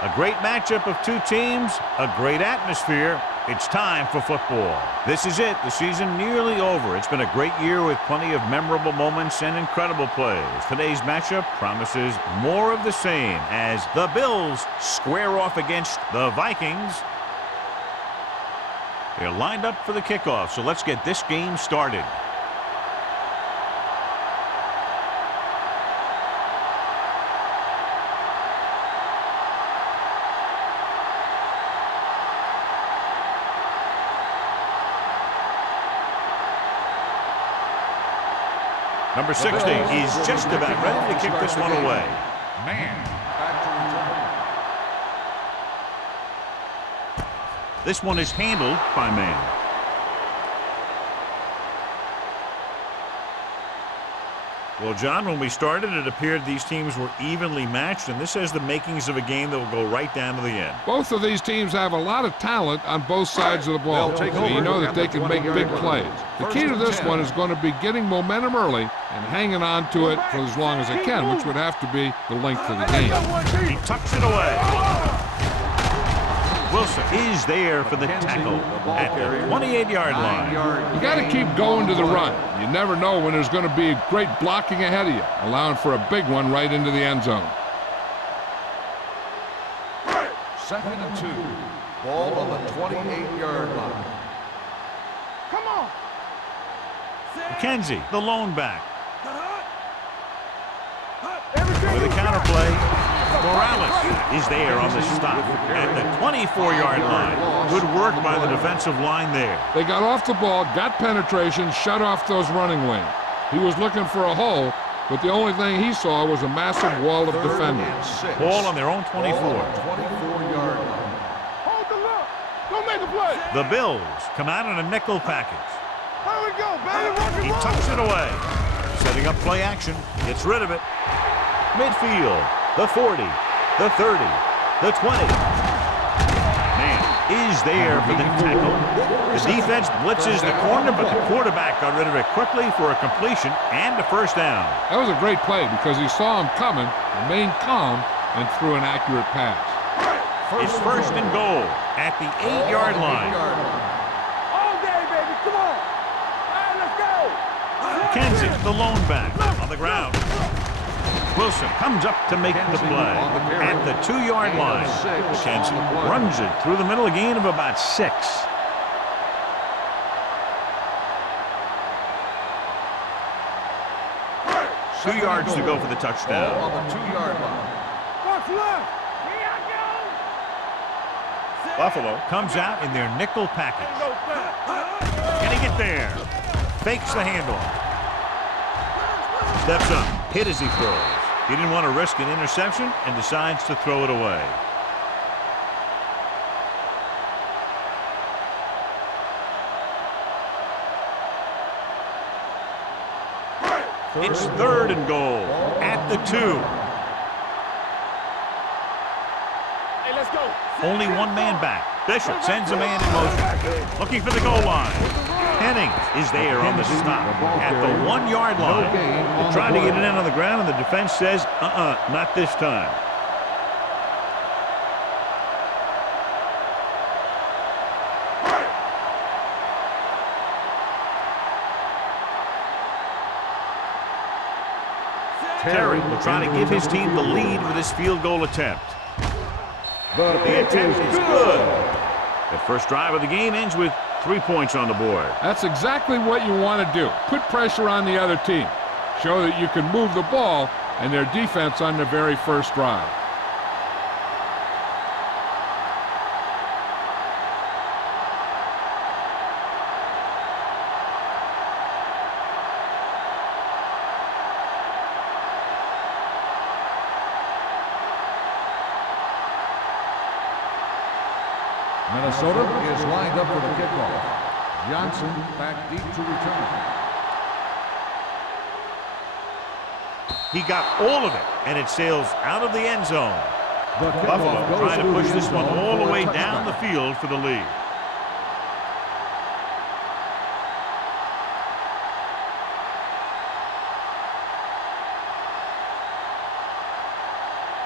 A great matchup of two teams, a great atmosphere. It's time for football. This is it. The season nearly over. It's been a great year with plenty of memorable moments and incredible plays. Today's matchup promises more of the same as the Bills square off against the Vikings. They're lined up for the kickoff, so let's get this game started. Number 60, he's just about ready to kick this one away. Man, back to return. This one is handled by man. Well, John, when we started, it appeared these teams were evenly matched, and this has the makings of a game that will go right down to the end. Both of these teams have a lot of talent on both sides of the ball, so you know that they can make big plays. The key to this one is going to be getting momentum early and hanging on to it for as long as they can, which would have to be the length of the game. He tucks it away. Wilson is there for the tackle at the 28-yard line. You got to keep going to the run. You never know when there's going to be a great blocking ahead of you, allowing for a big one right into the end zone. 2nd and 2. Ball on the 28-yard line. Come on. McKenzie, the lone back. With a counter play. Morales is there on the stop at the 24-yard line. Good work by the defensive line there. They got off the ball, got penetration, shut off those running lanes. He was looking for a hole, but the only thing he saw was a massive wall of defenders. Ball on their own 24. 24-yard line. Hold the look. Don't make a play. The Bills come out in a nickel package. Here we go, baby. He tucks it away. Setting up play action. Gets rid of it. Midfield. The 40. The 30. The 20. Man is there for the tackle. The defense blitzes the corner, but the quarterback got rid of it quickly for a completion and a first down. That was a great play because he saw him coming, remained calm, and threw an accurate pass. It's first and goal at the 8-yard line. All day, baby. Come on. All right, let's go. McKenzie, the lone back, on the ground. Wilson comes up to make the play at the 2-yard line. McKenzie runs it through the middle, a gain of about 6. Two yards to go for the touchdown. On the 2-yard line. What's left? Here I go. Buffalo comes out in their nickel package. Can he get there? Fakes the handoff. Steps up, hit as he throws. He didn't want to risk an interception and decides to throw it away. It's 3rd and goal at the 2. Hey, let's go. Only one man back. Bishop sends a man in motion. Looking for the goal line. Henning is there on the stop at the 1-yard line. They're trying to get it in on the ground, and the defense says, not this time. Terry will try to give his team the lead with his field goal attempt. The attempt is good. The first drive of the game ends with 3 points on the board. That's exactly what you want to do. Put pressure on the other team. Show that you can move the ball and their defense on the very first drive. Minnesota is lined up for the kickoff. Johnson back deep to return. He got all of it, and it sails out of the end zone. Buffalo trying to push this one all the way down the field for the lead.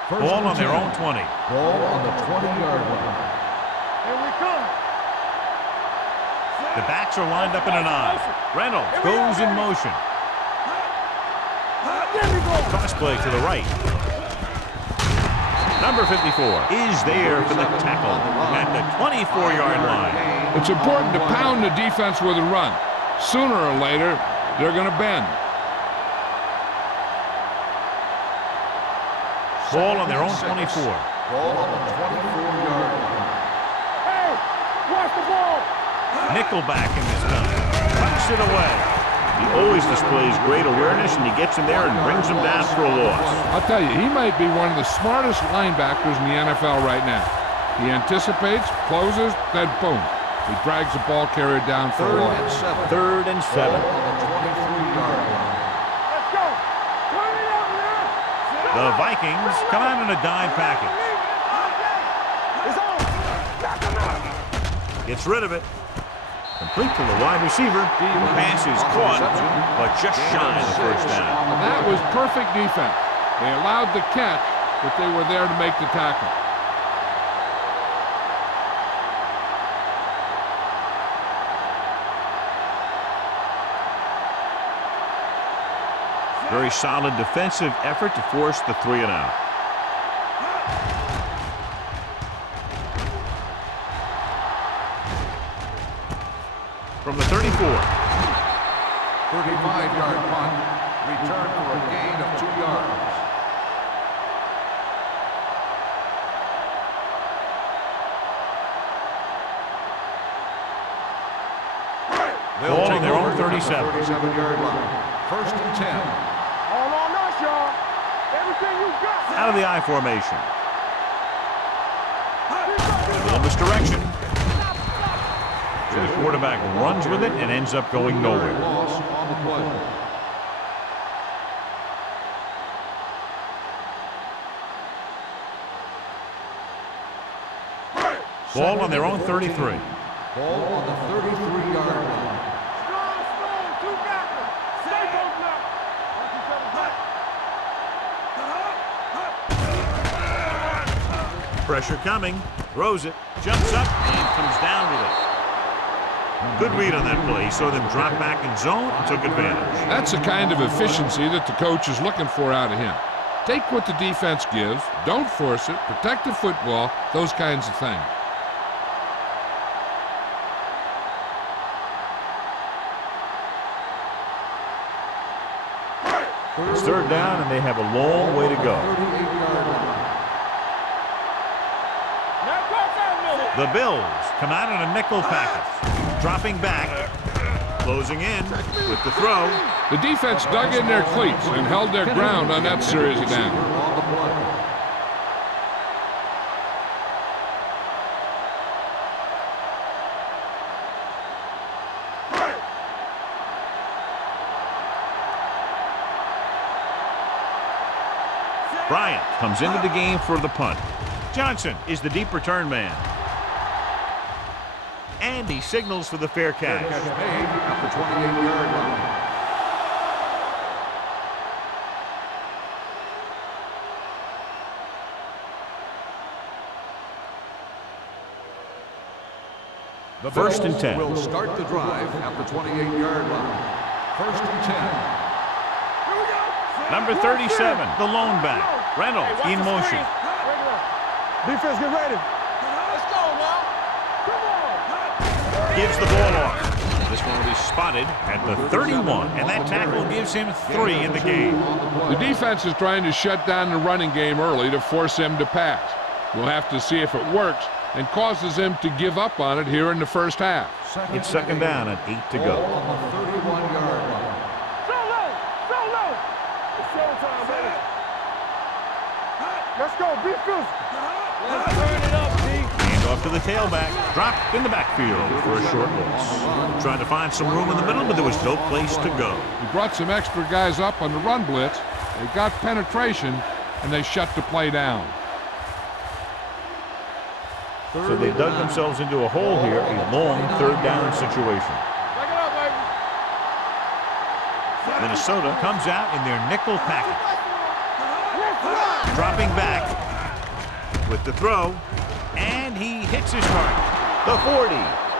Ball on their own 20. Ball on the 20-yard line. Here we come. The backs are lined up in an I. Reynolds goes in motion. There we go. Cross play to the right. Number 54 is there for the tackle at the 24-yard line. It's important to pound the defense with a run. Sooner or later, they're going to bend. Ball on their own 24. Ball on the 24-yard line. Hey, watch the ball. Nickelback in this time. Punch it away. He always displays great awareness, and he gets in there and brings him down for a loss. I'll tell you, he might be one of the smartest linebackers in the NFL right now. He anticipates, closes, then boom. He drags the ball carrier down for a loss. Third and 7. Ball on the 23-yard line. Let's go. Turn it up now. The Vikings come out in a dime package. It's on. Knock him out. Gets rid of it. Complete to the wide receiver. Pass is caught, but just shy of the first down. And that was perfect defense. They allowed the catch, but they were there to make the tackle. Very solid defensive effort to force the 3 and out. From the 34. 35-yard punt. Return for a gain of 2 yards. Ball on their own 37. 37-yard line. First and 10. All on us, y'all. Everything you got. Out of the I formation. A little misdirection. So the quarterback runs with it and ends up going nowhere. Loss on the play. Ball on their own 33. Ball on the 33-yard line. Strong, two backers. Stay both now. Pressure coming. Throws it. Jumps up and comes down with it. Good read on that play. He saw them drop back in zone and took advantage. That's the kind of efficiency that the coach is looking for out of him. Take what the defense gives, don't force it, protect the football, those kinds of things. It's third down, and they have a long way to go. 38-yard line. Now cross out middle. The Bills come out in a nickel package. Dropping back. Closing in with the throw. The defense dug in their cleats and held their ground on that series of downs. On the play. Bryant comes into the game for the punt. Johnson is the deep return man. And he signals for the fair catch. Catch made at the 28-yard line. The First and 10. Will start the drive at the 28-yard line. First and 10. Here we go. Number 37, the lone back. Reynolds in motion. Defense, get ready. Let's go now. Come on. Gives the ball off. This one will be spotted at the 31, and that tackle gives him 3 in the game. The defense is trying to shut down the running game early to force him to pass. We'll have to see if it works and causes him to give up on it here in the first half. It's second down and 8 to Ball go. on the 31-yard line. So low. So low. It's showtime, baby. Let's go. Be physical. Let's turn it up, D. Hand off to the tailback. Dropped in the backfield for a short loss. Trying to find some room in the middle, but there was no place to go. He brought some extra guys up on the run blitz. They got penetration, and they shut the play down. So they dug themselves into a hole here, a long third down situation. Back it up, baby. Minnesota comes out in their nickel package. Let's run. Dropping back with the throw, and he hits his target. The 40.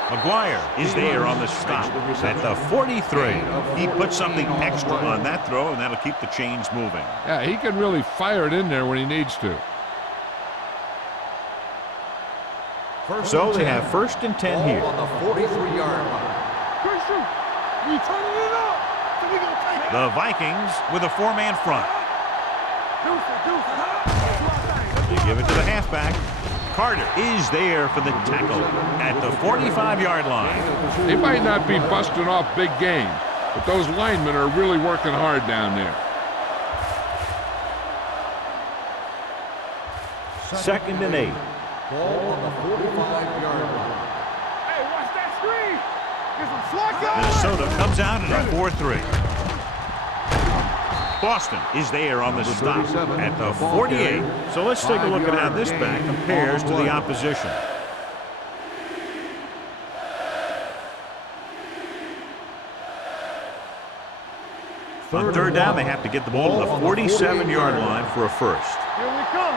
McGuire is there on the stop at the 43. He puts something extra on that throw, and that'll keep the chains moving. Yeah, he can really fire it in there when he needs to. So they have 1st and 10 here. On the 43-yard line. Christian, we turning it up. So we gonna take it. The Vikings with a 4-man front. They give it to the halfback. Carter is there for the tackle at the 45-yard line. They might not be busting off big games, but those linemen are really working hard down there. 2nd and 8. Ball on the 45-yard line. Hey, watch that screen. Get some slack on. Minnesota comes out in a 4-3. Boston is there on the stop at the 48. So let's take a look at how this back compares to the opposition. On 3rd down, they have to get the ball to the 47-yard line for a first. Here we come.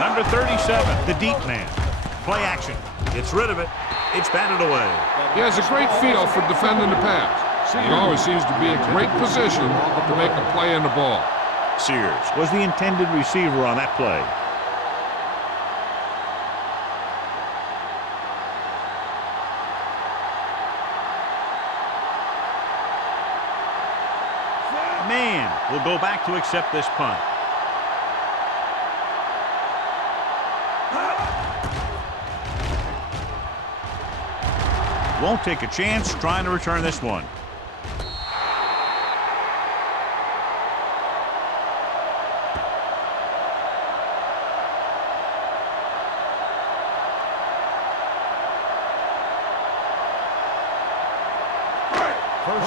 Number 37, the deep man. Play action. Gets rid of it. It's batted away. He has a great feel for defending the pass. He always seems to be in great position to make a play in the ball. Sears was the intended receiver on that play. Man will go back to accept this punt. Won't take a chance trying to return this one.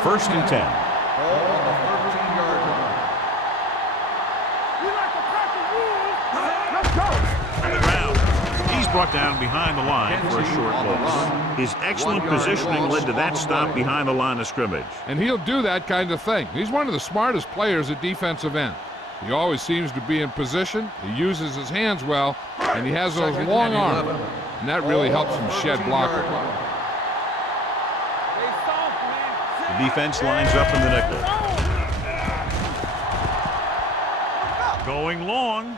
First and 10. Ball on the 13-yard line. We like to crack the rules. Let's go. On the ground. He's brought down behind the line for a short loss. His excellent positioning led to that stop behind the line of scrimmage. And he'll do that kind of thing. He's one of the smartest players at defensive end. He always seems to be in position, he uses his hands well, and he has those long arms. And that really helps him shed blockers. Stay soft, man. The defense lines up in the nickel. Going long.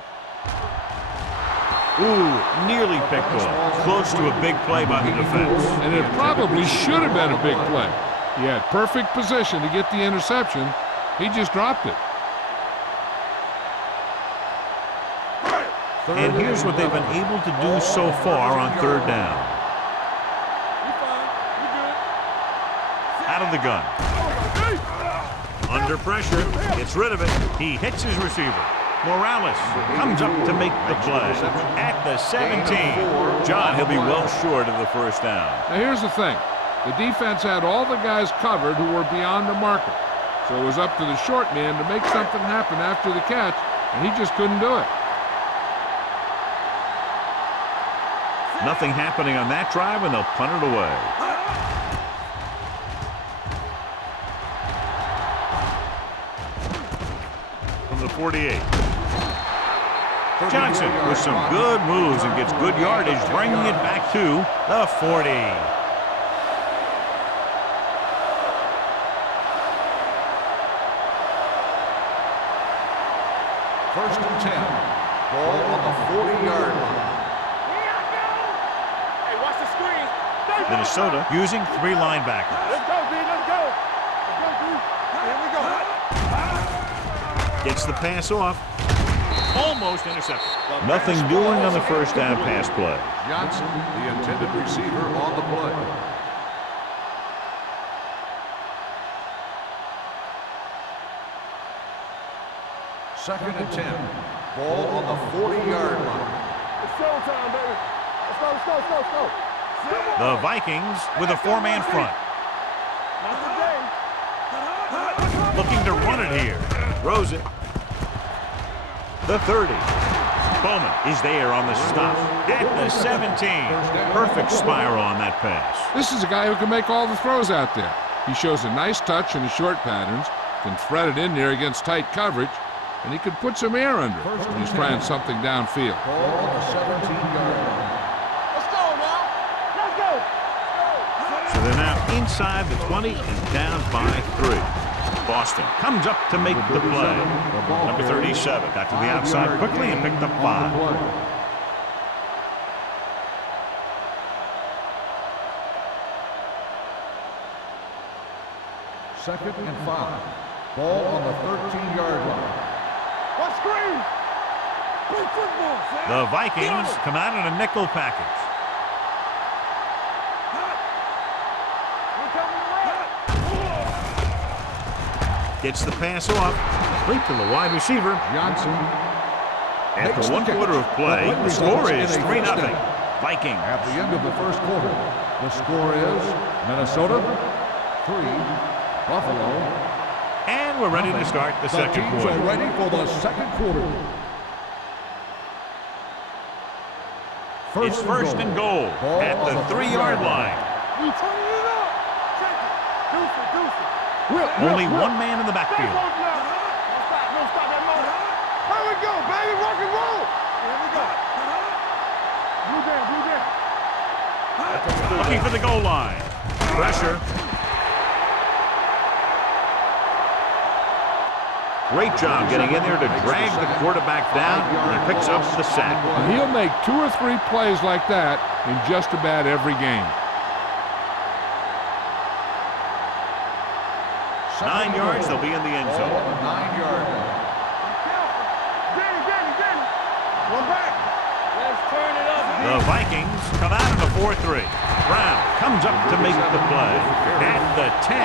Ooh, nearly picked off. Close to a big play by the defense. And it probably should have been a big play. He had perfect position to get the interception. He just dropped it. And here's what they've been able to do so far on 3rd down. We fine. We good. Out of the gun. Under pressure. Gets rid of it. He hits his receiver. Morales comes up to make the play. At the 17. John, he'll be well short of the first down. Now here's the thing. The defense had all the guys covered who were beyond the marker. So it was up to the short man to make something happen after the catch, and he just couldn't do it. Nothing happening on that drive, and they'll punt it away. From the 48. Johnson with some good moves and gets good yardage, bringing it back to the 40. First and 10. Ball on the 40-yard line. Hey, watch the screen. Minnesota using 3 linebackers. Let's go, B. Let's go. Let's go, B. Here we go. Gets the pass off. Almost intercepted. Nothing doing on the first down pass play. Johnson, the intended receiver, on the play. Second and 10. Ball on the 40-yard line. It's showtime, baby. Let's go, let's go, let's go, let's go. The Vikings with a 4-man front. Not today. Looking to run it here. Throws it. The 30. Bowman is there on the stop. At the 17. Perfect spiral on that pass. This is a guy who can make all the throws out there. He shows a nice touch in the short patterns, can thread it in there against tight coverage, and he could put some air under it when he's trying something downfield. Ball on the 17-yard line. Let's go now. Let's go. So they're now inside the 20 and down by 3. Boston comes up to make the play. Number 37 got to the outside quickly and picked up 5. Second and 5. Ball on the 13-yard line. What screen? Play football, Sam. The Vikings come out in a nickel package. We coming around. Gets the pass off. Complete to the wide receiver. Johnson. After 1 quarter of play, the score is 3-0. Vikings. At the end of the first quarter, the score is Minnesota 3, Buffalo. And we're ready to start the second teams quarter. are ready for the second quarter. It's first and goal at the 3-yard line. We turning it up. Check it. Deuce it, deuce it. Only one man in the backfield. Don't stop that motor. Here we go, baby. Rock and roll. Here we go. Blue down, blue down. Looking for the goal line. Pressure. Great job getting in there to drag the quarterback down, and he picks up the sack. And he'll make 2 or 3 plays like that in just about every game. 9 yards, they'll be in the end zone. 9-yard line. Danny. One back. Let's turn it up. The Vikings come out in a 4-3. Brown comes up to make the play. At the 10,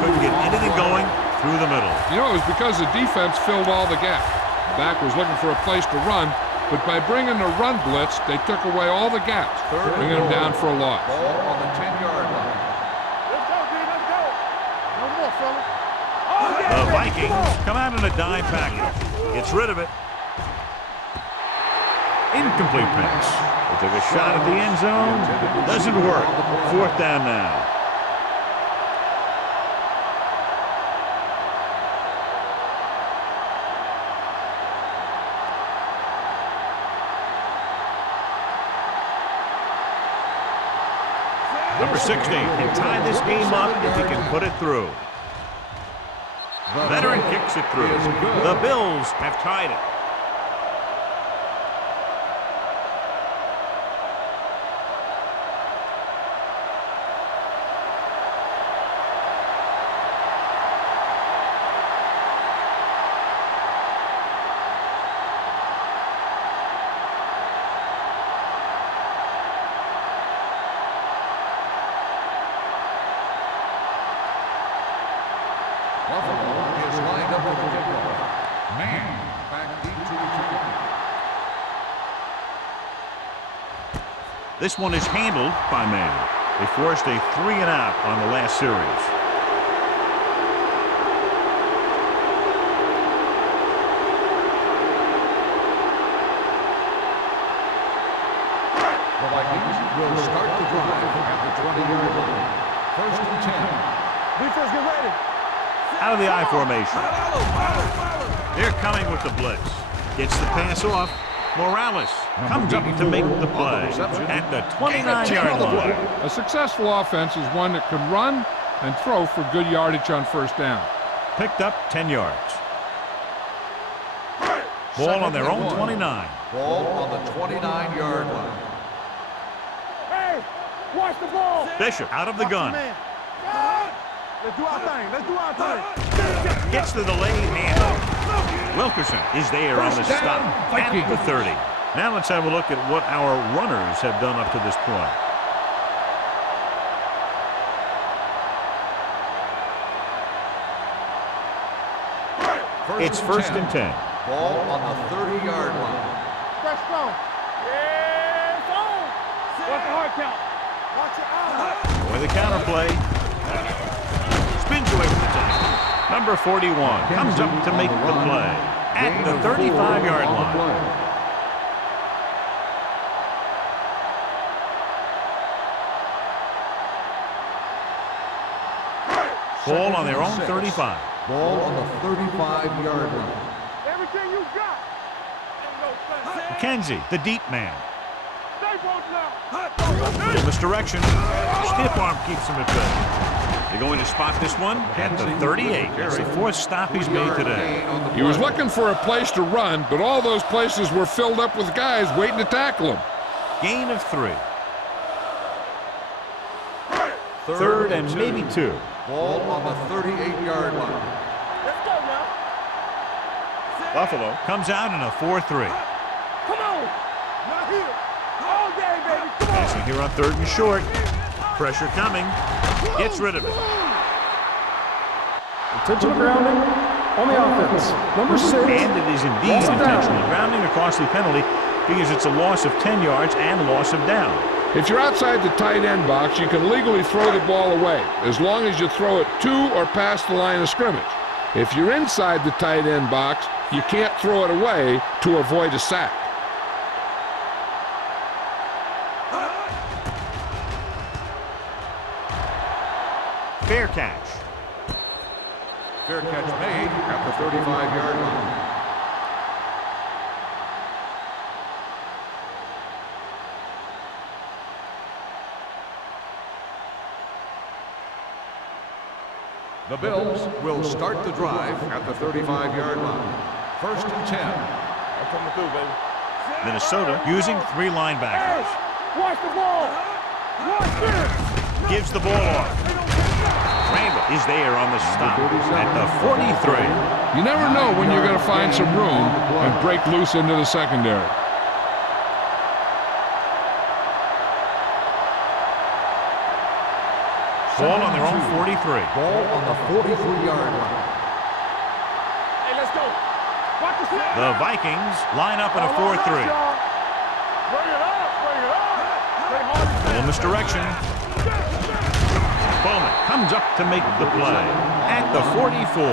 couldn't get anything going through the middle. You know, it was because the defense filled all the gaps. The back was looking for a place to run, but by bringing the run blitz, they took away all the gaps, bringing them down for a loss. Ball on the 10-yard line. Let's go, D. Let's go. No more, fellas. The Vikings come out in a dime package. Gets rid of it. Incomplete pass. They took a shot at the end zone. Doesn't work. 4th down now. Number 16 can tie this game up if he can put it through. Veteran kicks it through. The Bills have tied it. Buffalo is lined up for the kickoff. Man back deep to return. This one is handled by man. They forced a 3-and-out on the last series. The Vikings will start the drive at the 20-yard line. First and 10. Defense, get ready. Out of the I formation. They're coming with the blitz. Gets the pass off. Morales comes up to make the play at the 29-yard line. A successful offense is one that can run and throw for good yardage on first down. Picked up 10 yards. Ball on their own 29. Ball on the 29-yard line. Hey, watch the ball. Bishop out of the gun. Man. Let's do our thing. Let's do our thing. Gets the delayed handoff. Wilkerson is there on the First down, stop Vikings. at the 30. Now let's have a look at what our runners have done up to this point. It's first and 10. Ball on the 30-yard line. Fresh strong. Yeah, it's on. Watch the hard count. Watch your eyes. With the counter play. Spins away from the tackle. Number 41 comes up to make the play at the 35-yard line. Ball on their own 35. Ball on the 35-yard line. Every Everything you got. McKenzie, the deep man. Stay both now. Little misdirection. Stiff arm keeps him at bay. They're going to spot this one at the 38. It's the fourth stop he's made today. He was looking for a place to run, but all those places were filled up with guys waiting to tackle him. Gain of 3. Third and maybe 2. Ball on the 38-yard line. Let's go now. Buffalo comes out in a 4-3. Come on. Not here. All day, baby. Come on. Passing here on 3rd and short. Pressure coming. Gets rid of it. Intentional grounding on the offense. Number 6. And it is indeed intentional grounding, a costly penalty, because it's a loss of 10 yards and loss of down. If you're outside the tight end box, you can legally throw the ball away, as long as you throw it to or past the line of scrimmage. If you're inside the tight end box, you can't throw it away to avoid a sack. Fair catch. Fair catch made at the 35-yard line. The Bills will start the drive at the 35-yard line. 1st and 10. I'm coming through, baby. Minnesota using 3 linebackers. Watch the ball. Watch this. Gives the ball off. Randall is there on the stop at the 43. You never know when you're going to find some room and break loose into the secondary. Ball on their own 43. Ball on the 43-yard line. Hey, let's go. Watch the snap. The Vikings line up in a 4-3. Bring it up. Bring it up. Stay hard and Little misdirection. Bowman comes up to make the play at the 44.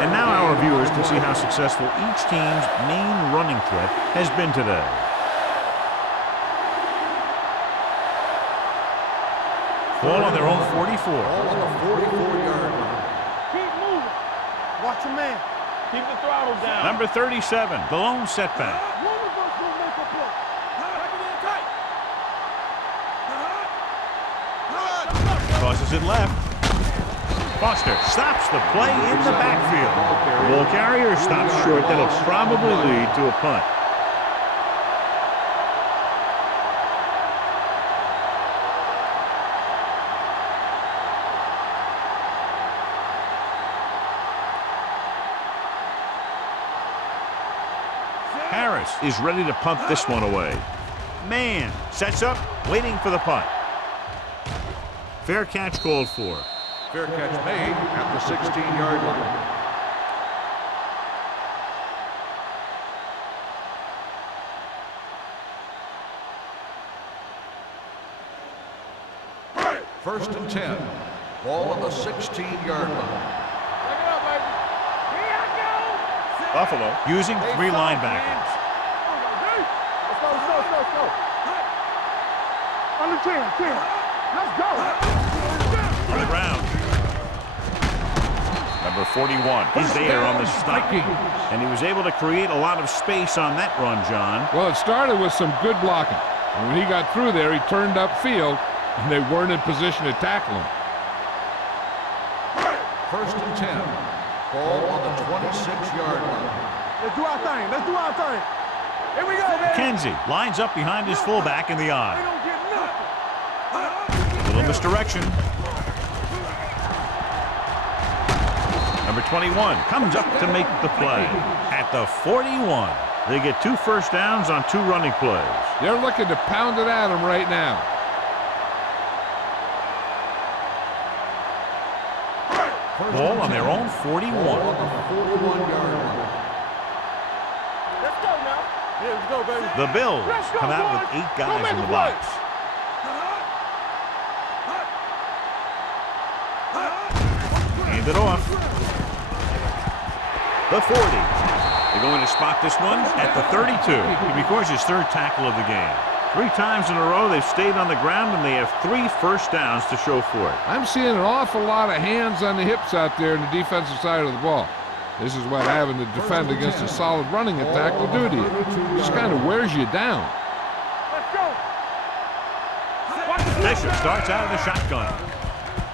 And now our viewers can see how successful each team's main running threat has been today. Ball on their own 44. Ball on the 44-yard line. keep moving. Watch your man. Keep the throttle down. Number 37, the lone setback. One of us will make a play. Back it in tight. Crosses it left. Foster stops the play in the backfield. The ball carrier stops short. That'll probably lead to a punt. Harris is ready to punt this one away. Man sets up, waiting for the punt. Fair catch called for. Fair catch made at the 16-yard line. First and 10. Ball on the 16-yard line. Take it up, baby. Here I go. Buffalo using 3 linebackers. Let's go. Under 10. Let's go. On the ground. Number 41 is there on the stop. And he was able to create a lot of space on that run, John. Well, it started with some good blocking. And when he got through there, he turned upfield, and they weren't in position to tackle him. First and 10. Ball on the 26-yard line. Let's do our thing. Here we go, baby. Kenzie lines up behind his fullback in the They eye. don't get nothing. Little misdirection. Number 21 comes up to make the play at the 41. They get 2 first downs on 2 running plays. They're looking to pound it at him right now. Ball on their own 41. Ball on the 41-yard line. Let's go now. Yeah, let's go, baby. The Bills Let's go, come out with boys. 8 Go guys make in a the play. box. Hand it off. The 40. They're going to spot this one at the 32. He records his 3rd tackle of the game. 3 times in a row they've stayed on the ground, and they have 3 first downs to show for it. I'm seeing an awful lot of hands on the hips out there in the defensive side of the ball. This is what having to defend against a solid running attack will do to you. It just kind of wears you down. Let's go. Bishop starts out of the shotgun.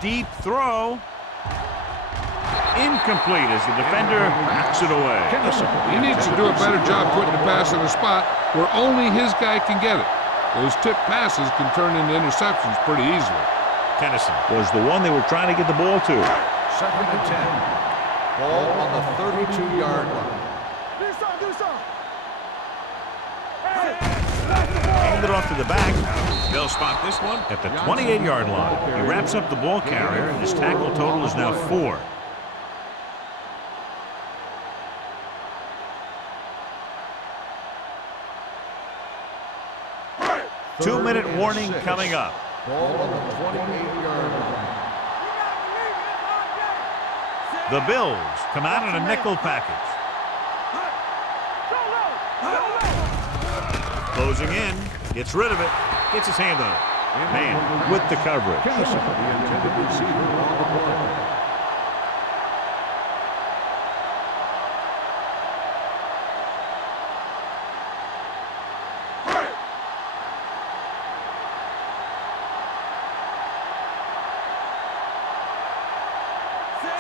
Deep throw. Incomplete as the defender knocks it away. He needs to do a better job putting the pass in a spot where only his guy can get it. Those tip passes can turn into interceptions pretty easily. Tennyson was the one they were trying to get the ball to. 2nd and 10. Ball on the 32-yard line. Do some. Hand it off to the back. They'll spot this one at the 28-yard line. He wraps up the ball carrier, and his tackle total is now 4. Two-minute warning coming up. Ball on the 28-yard line. The Bills come out in a nickel package. Closing in, gets rid of it, gets his hand on it. Man, with the coverage. The intended receiver on the play.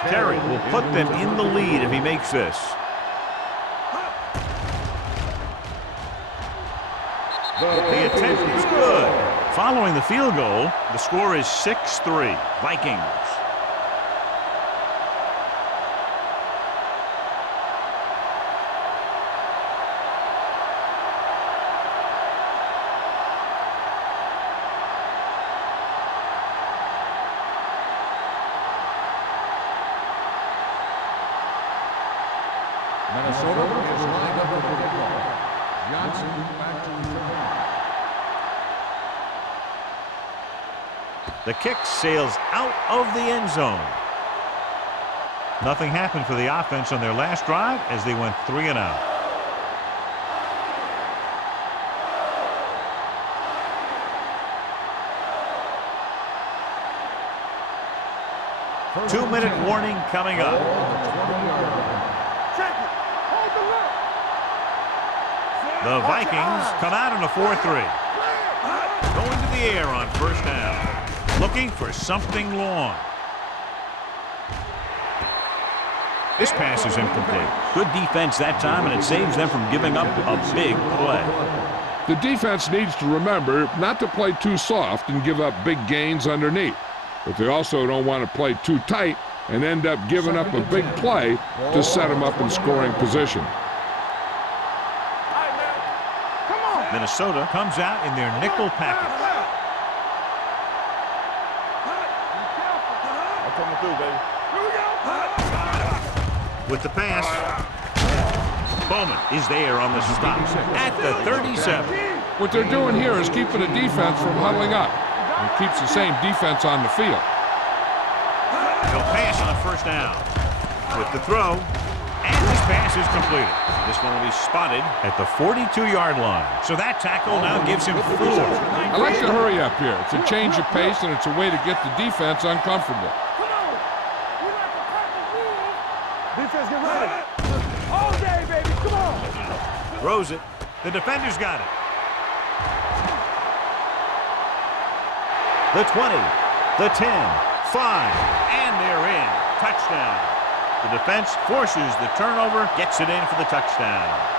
Terry will put them in the lead if he makes this. The attempt is good. Following the field goal, the score is 6-3. Vikings. Minnesota is lined up for the kickoff. Johnson back to return. The kick sails out of the end zone. Nothing happened for the offense on their last drive as they went 3 and out. Two-minute warning coming up. The Vikings come out in a 4-3. Going to the air on first down. Looking for something long. This pass is incomplete. Good defense that time, and it saves them from giving up a big play. The defense needs to remember not to play too soft and give up big gains underneath. But they also don't want to play too tight and end up giving up a big play to set them up in scoring position. Minnesota comes out in their nickel package. With the pass, Bowman is there on the stop at the 37. What they're doing here is keeping the defense from huddling up. And it keeps the same defense on the field. He'll pass on first down. With the throw, and this pass is completed. This one will be spotted at the 42-yard line. So that tackle now gives him 4. I like to hurry up here. It's a change of pace, and it's a way to get the defense uncomfortable. Defense, get ready. All day, baby. Come on. Throws it. The defender's got it. The 20, the 10, 5, and they're in. Touchdown. The defense forces the turnover, gets it in for the touchdown.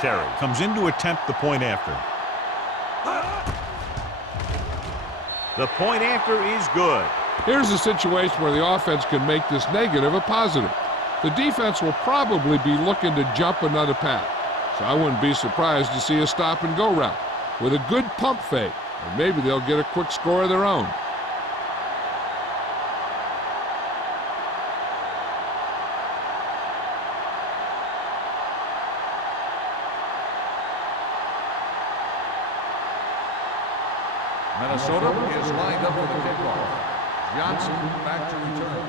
Terry comes in to attempt the point after. The point after is good. Here's a situation where the offense can make this negative a positive. The defense will probably be looking to jump another pass, so I wouldn't be surprised to see a stop-and-go route with a good pump fake, and maybe they'll get a quick score of their own. Minnesota is lined up for the kickoff. Johnson back to return.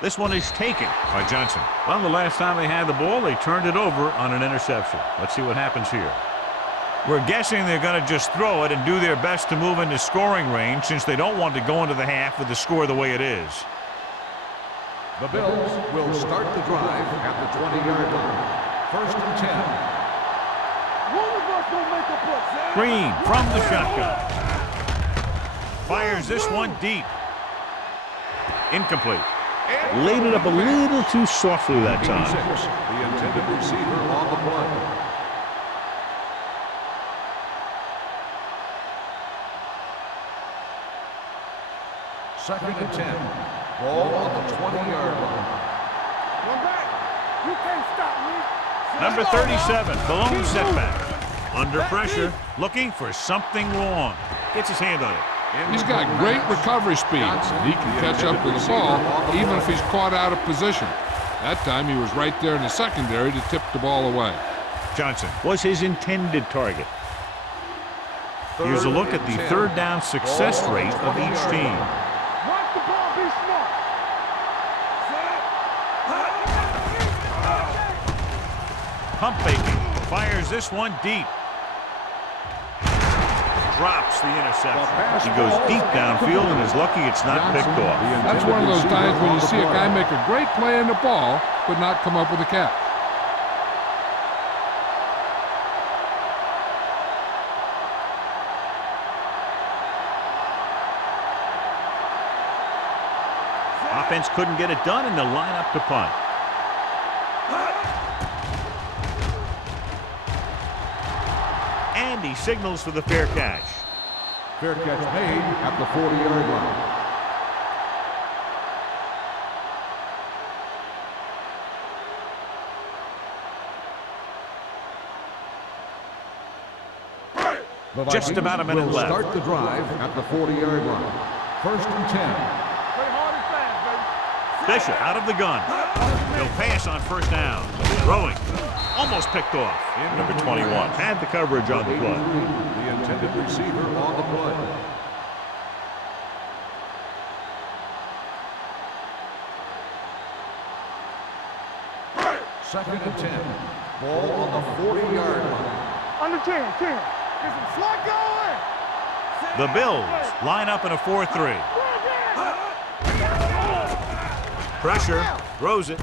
This one is taken by Johnson. Well, the last time they had the ball, they turned it over on an interception. Let's see what happens here. We're guessing they're going to just throw it and do their best to move into scoring range since they don't want to go into the half with the score the way it is. The Bills will start the drive at the 20-yard line. 1st and 10. One of us will make a push. Green from the shotgun. Fires this one deep. Incomplete. Laid it up a little too softly that time. 86, the intended receiver on the play. Second and 10. Ball on the 20-yard line. One back. You can't stop me. Number 37, balloon setback. Under pressure, looking for something wrong. Gets his hand on it. He's got great recovery speed. He can catch up to the ball even if he's caught out of position. That time he was right there in the secondary to tip the ball away. Johnson was his intended target. Here's a look at the third down success rate of each team. Watch the ball, be smart. Pump faking, fires this one deep. Drops the interception. He goes deep downfield and is lucky it's not picked off. That's one of those times when you see a guy make a great play in the ball, but not come up with a catch. Offense couldn't get it done, and they'll line up to punt. And he signals for the fair catch. Fair catch made at the 40-yard line. Just about a minute left. Start the drive at the 40-yard line. 1st and 10. Play hard and fast, baby. Bishop out of the gun. He'll pass on 1st down. Throwing. Almost picked off. Number 21 had the coverage on the play. The intended receiver on the play. Second and 10. Ball on the 40-yard line. Under 10. Get some slot going. The Bills line up in a 4-3. Pressure. Throws it.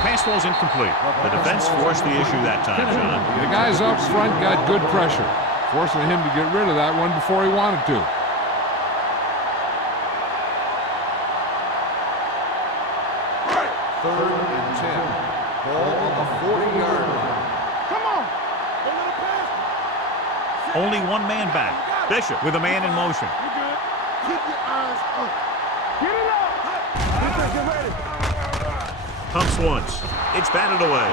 Pass ball's incomplete. The defense forced the issue that time, John. The guys up front got good pressure, forcing him to get rid of that one before he wanted to. Third and 10. Ball on the 40-yard line. Come on. Only one man back. Bishop with a man in motion. You good. Keep your eyes up. Get it up. Get ready. Pumps once. It's batted away.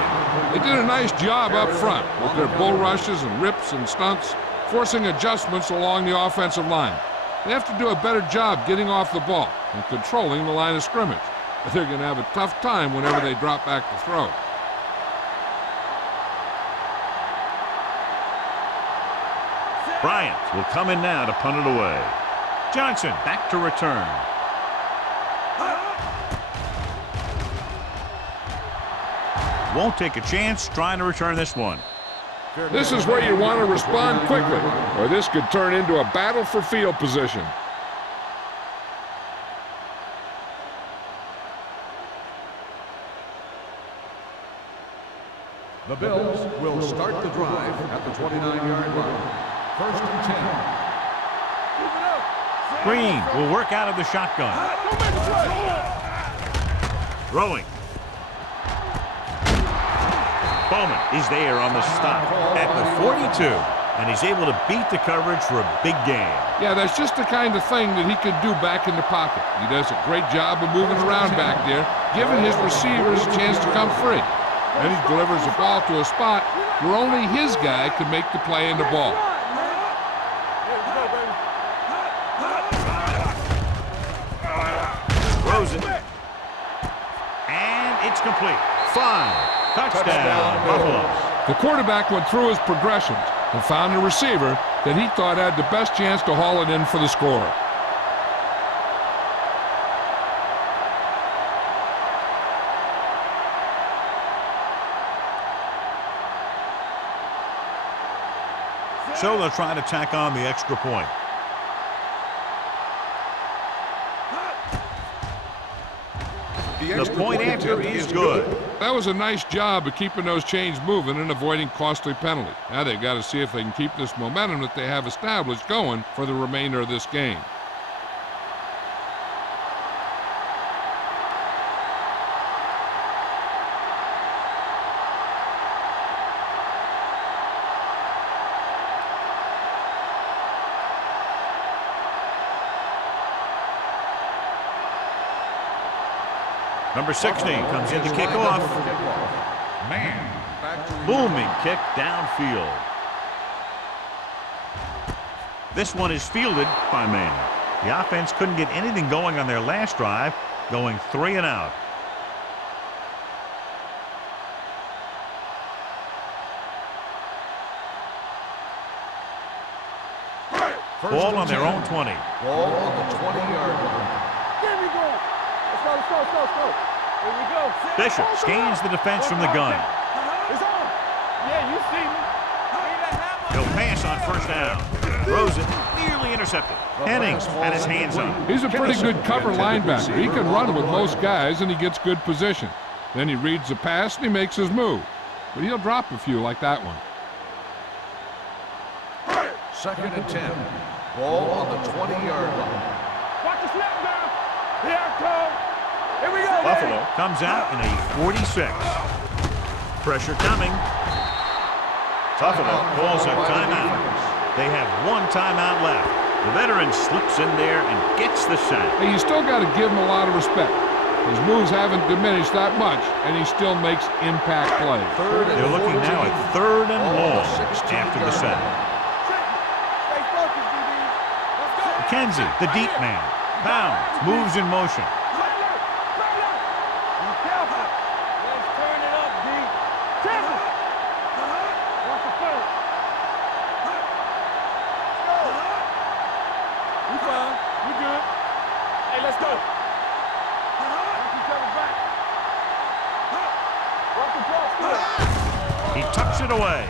They did a nice job up front with their bull rushes and rips and stunts, forcing adjustments along the offensive line. They have to do a better job getting off the ball and controlling the line of scrimmage. But they're going to have a tough time whenever they drop back to throw. Bryant will come in now to punt it away. Johnson back to return. Won't take a chance trying to return this one. This is where you want to respond quickly, or this could turn into a battle for field position. The Bills will start the drive at the 29-yard line. 1st and 10. Green will work out of the shotgun. Throwing. Bowman is there on the stop at the 42, and he's able to beat the coverage for a big gain. Yeah, that's just the kind of thing that he could do back in the pocket. He does a great job of moving around back there, giving his receivers a chance to come free. Then he delivers the ball to a spot where only his guy can make the play in the ball. Throws it. And it's complete. 5. Touchdown, Buffalo. The quarterback went through his progressions and found a receiver that he thought had the best chance to haul it in for the score. So they'll try to tack on the extra point. The point after is good. That was a nice job of keeping those chains moving and avoiding costly penalties. Now they've got to see if they can keep this momentum that they have established going for the remainder of this game. Number 16 comes in to kick off. Booming kick downfield. This one is fielded by Mann. The offense couldn't get anything going on their last drive, going 3 and out. Ball on their own 20. Ball on the 20-yard line. There we go. Let's go. Here we go. Bishop scans the defense from the gun. It's on. Yeah, you see me. He'll pass on first down. Throws it, nearly intercepted. Hennings had his hands on it. He's a pretty good cover linebacker. He can run with most guys, and he gets good position. Then he reads the pass, and he makes his move. But he'll drop a few like that one. 2nd and 10. Ball on the 20-yard line. Watch the snap now. Here I come. Here we go. Buffalo comes out in a 46. Pressure coming. Buffalo calls a timeout. They have 1 timeout left. The veteran slips in there and gets the sack. Hey, you still got to give him a lot of respect. His moves haven't diminished that much, and he still makes impact plays. They're looking now at 3rd and long after the sack. Stay focused, DB. Let's go. McKenzie, the deep man, bounds, moves in motion. Be careful. Let's turn it up, D. Careful. Watch the front. Let's go. We fine. We good. Hey, let's go. Watch each other back. Watch the cross. He tucks it away.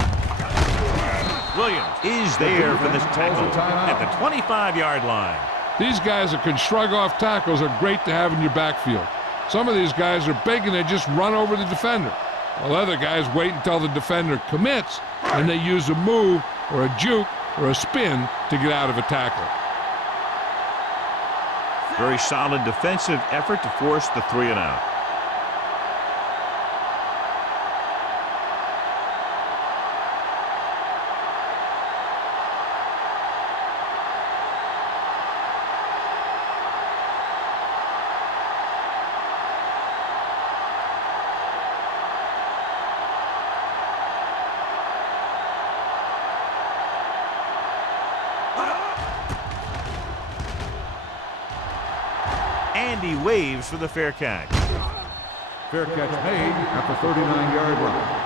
Williams is there for this tackle at the 25-yard line. These guys that can shrug off tackles are great to have in your backfield. Some of these guys are big and they just run over the defender. While other guys wait until the defender commits and they use a move or a juke or a spin to get out of a tackle. Very solid defensive effort to force the 3 and out. And he waves for the fair catch. Fair catch made at the 39-yard line.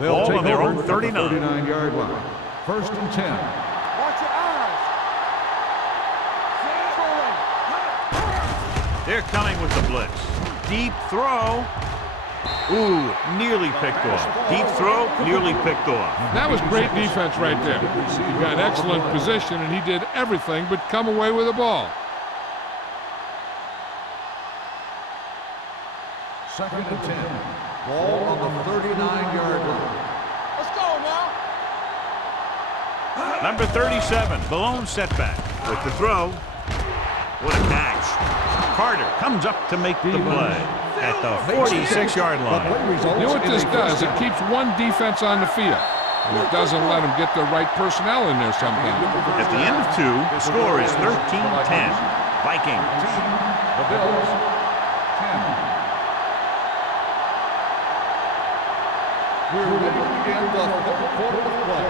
They'll Ball take on their over own at the 39-yard line. 1st and 10. Watch your eyes. They're coming with the blitz. Deep throw. Ooh, nearly picked off. Deep throw, nearly picked off. That was great defense right there. He got excellent position, and he did everything but come away with the ball. 2nd and 10. Ball on the 39-yard line. Let's go now. Number 37, Balone setback with the throw. What a catch. Carter comes up to make the play at the 46-yard line. You know what this does? It keeps one defense on the field, and it doesn't let them get the right personnel in there sometimes. At the end of 2, the score is 13-10. Vikings. The Bills, 10. We're ready to begin the 3rd quarter of play.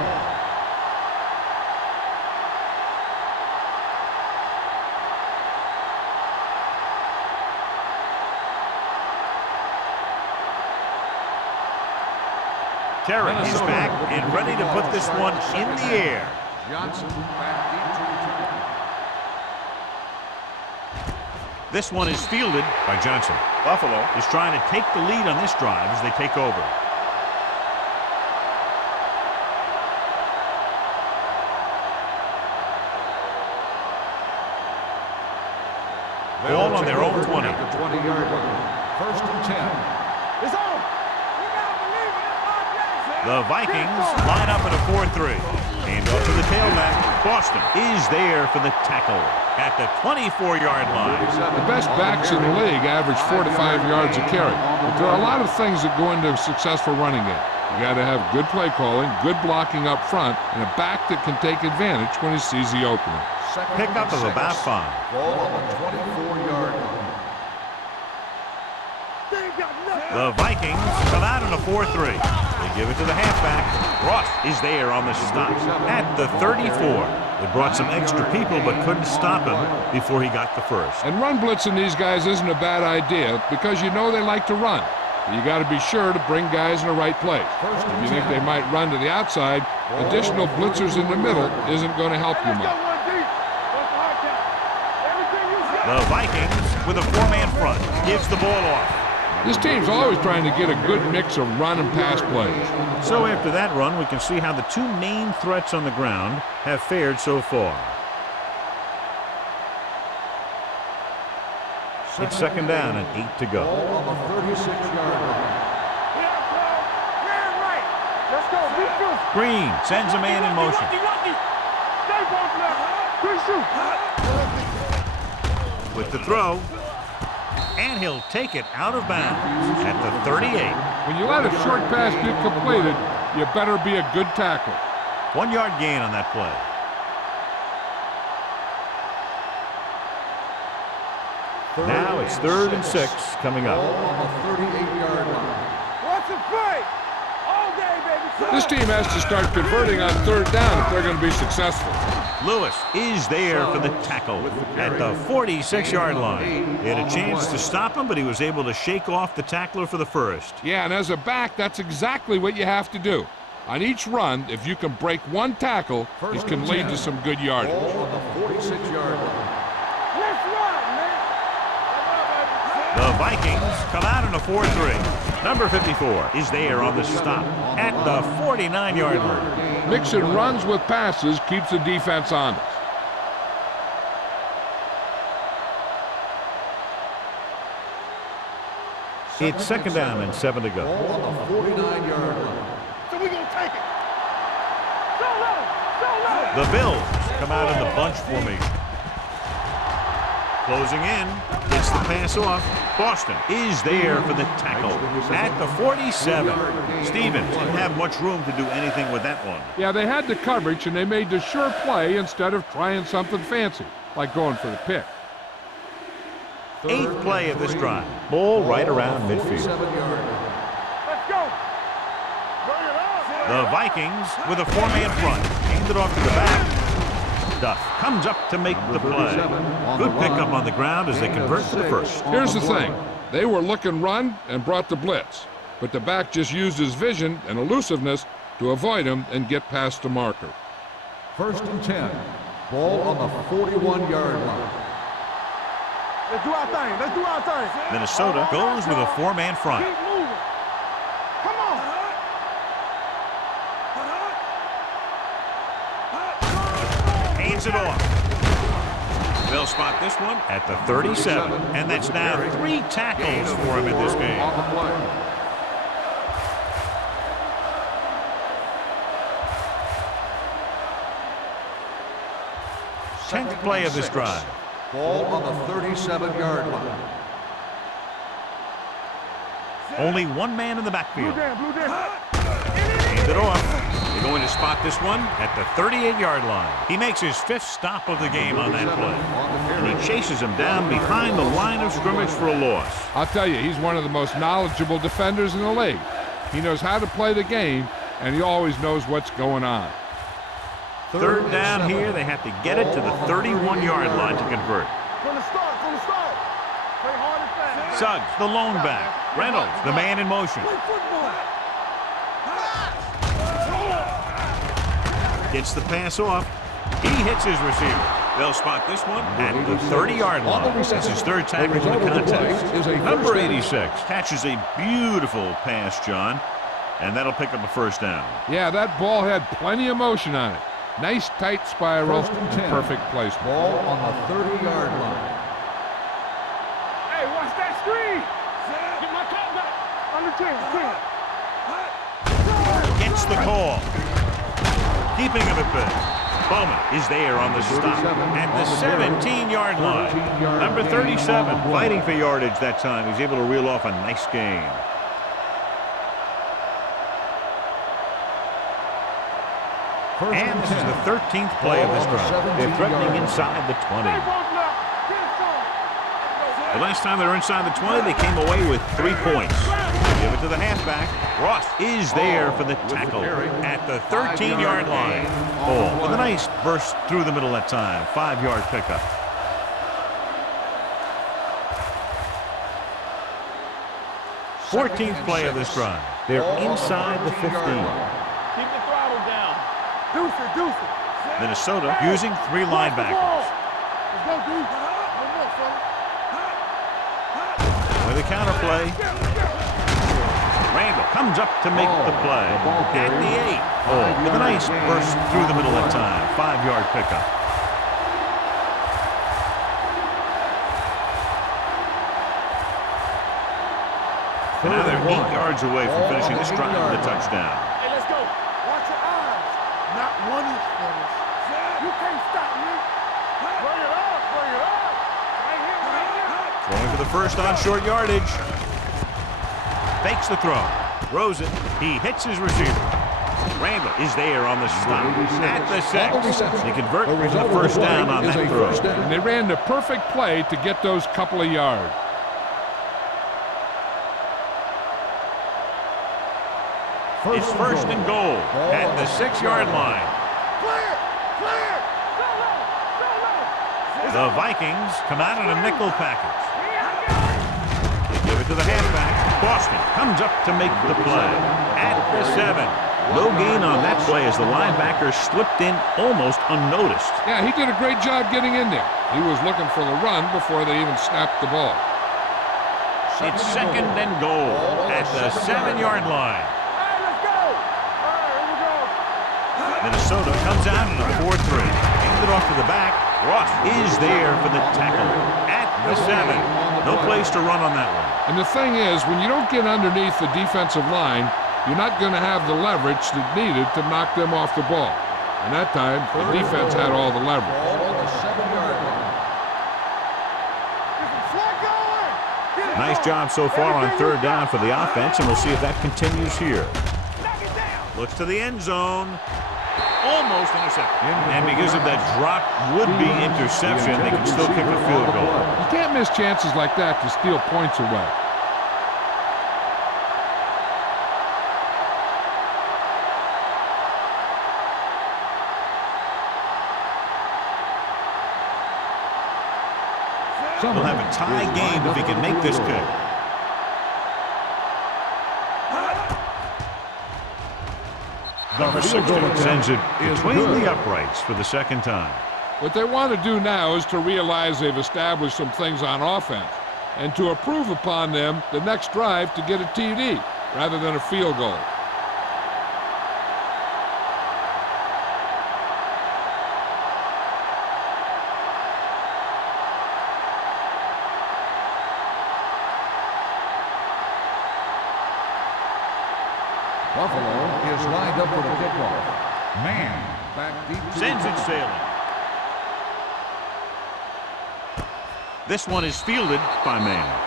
Terry is back and ready to put this one in the air. Johnson back deep to return. This one is fielded by Johnson. Buffalo is trying to take the lead on this drive as they take over. Ball on their own 20. At the 20-yard line. First and 10. It's on. We gotta believe it. The Vikings line up in a 4-3. And off to the tailback. Boston is there for the tackle at the 24-yard line. The best backs in the league average 4 to 5 yards a carry. But there are a lot of things that go into a successful running game. You got to have good play calling, good blocking up front, and a back that can take advantage when he sees the opening. Pickup of about 5. Ball on the 24-yard line. The Vikings come out in a 4-3. They give it to the halfback. Ross is there on the stop at the 34. They brought some extra people but couldn't stop him before he got the first. And run blitzing these guys isn't a bad idea because you know they like to run. You got to be sure to bring guys in the right place. If you think they might run to the outside, additional blitzers in the middle isn't going to help you much. The Vikings with a 4-man front gives the ball off. This team's always trying to get a good mix of run and pass plays. So after that run, we can see how the two main threats on the ground have fared so far. It's second down and 8 to go. Ball on the 36-yard line. Let's go. Green sends a man in motion. With the throw, and he'll take it out of bounds at the 38. When you let a short pass get completed, you better be a good tackle. 1-yard gain on that play. Now it's 3rd and 6 coming Ball up. on the 38-yard line. What's the play? All day, baby. This team has to start converting on 3rd down if they're going to be successful. Lewis is there for the tackle at the 46-yard line. He had a chance to stop him, but he was able to shake off the tackler for the first. Yeah, and as a back, that's exactly what you have to do. On each run, if you can break one tackle, it can lead to some good yardage. Ball on the 46-yard line. Let's run, man. The Vikings come out in a 4-3. Number 54 is there on the stop at the 49-yard line. Mixing runs with passes keeps the defense honest. It's second down and 7 to go. Ball on the 49-yard line. So we gonna take it. The Bills come out in the bunch formation. Closing in, gets the pass off. Boston is there for the tackle at the 47. Stevens didn't have much room to do anything with that one. Yeah, they had the coverage, and they made the sure play instead of trying something fancy, like going for the pick. 8th play of this drive. Ball right around midfield. 47-yard line. Let's go. Bring it up. The Vikings with a 4-man front. Hand it off to the back. Duff comes up to make the play. Good pickup on the ground as they convert to the first. Here's the thing. They were looking run and brought the blitz, but the back just used his vision and elusiveness to avoid him and get past the marker. First and 10. Ball on the 41-yard line. Let's do our thing. Let's do our thing. Minnesota goes with a 4-man front. Keep moving. Come on. Hands it off. They'll spot this one at the 37, and that's now 3 tackles for him in this game. On the play. Tenth play of this drive. Ball on the 37-yard line. Only 1 man in the backfield. Blue down. Hand it off. They're going to spot this one at the 38-yard line. He makes his 5th stop of the game on that play. And he chases him down behind the line of scrimmage for a loss. I'll tell you, he's one of the most knowledgeable defenders in the league. He knows how to play the game, and he always knows what's going on. 3rd down here. They have to get it to the 31-yard line to convert. From the start. Play hard and fast. Suggs, the lone back. Reynolds, the man in motion. Play football. Gets the pass off. He hits his receiver. They'll spot this one at the 30-yard line. That's his third tackle in the contest. Number 86 catches a beautiful pass, John, and that'll pick up a first down. Yeah, that ball had plenty of motion on it. Nice tight spiral, perfect placement. Ball on the 30-yard line. Hey, watch that screen. Get my cut back. Under 10. Gets the call. Keeping him at bay. Bowman is there on the stop at the 17-yard line. Number 37 fighting for yardage that time. He's able to reel off a nice gain. And this is the 13th play of this drive. They're threatening inside the 20. The last time they were inside the 20, they came away with 3 points. Give it to the halfback. Ross is there for the tackle at the 13-yard line. Oh, with a nice burst through the middle that time. 5-yard pickup. Fourteenth play of this drive. They're inside the 15. Keep the throttle down. Deuce it. Minnesota using 3 linebackers. Let's go, dude. One more, fella. With a counter play. Randall comes up to make the play at the 8. Oh, with a nice burst through the middle that time. 5-yard pickup. And now they're 8 yards away from finishing this drive with a touchdown. Hey, let's go. Watch your eyes. Not 1 inch, fellas. You can't stop me. Bring it up. Right here. Throwing for the first on short yardage. Fakes the throw. Throws it. He hits his receiver. Randall is there on the stop at the 6. They convert for the first down on that throw. And they ran the perfect play to get those couple of yards. It's first and goal at the 6-yard line. Clear. The Vikings come out in a nickel package. They give it to the halfback. Boston comes up to make the play at the 7. No gain on that play as the linebacker slipped in almost unnoticed. Yeah, he did a great job getting in there. He was looking for the run before they even snapped the ball. It's second and goal at the 7-yard line. Minnesota comes out in a 4-3. Hands it off to the back. Ross is there for the tackle at the 7. No place to run on that one. And the thing is, when you don't get underneath the defensive line, you're not going to have the leverage that needed to knock them off the ball. And that time, the defense had all the leverage. Nice job so far on 3rd down for the offense, and we'll see if that continues here. Looks to the end zone. Almost intercepted. And because of that drop would-be interception, they can still kick a field goal. You can't miss chances like that to steal points away. They'll have a tie game if he can make this kick. Number 60 sends it between the uprights for the 2nd time. What they want to do now is to realize they've established some things on offense and to improve upon them the next drive to get a TD rather than a field goal. Buffalo is lined up for the kickoff. Man, back deep. Sends it sailing. This one is fielded by Mann.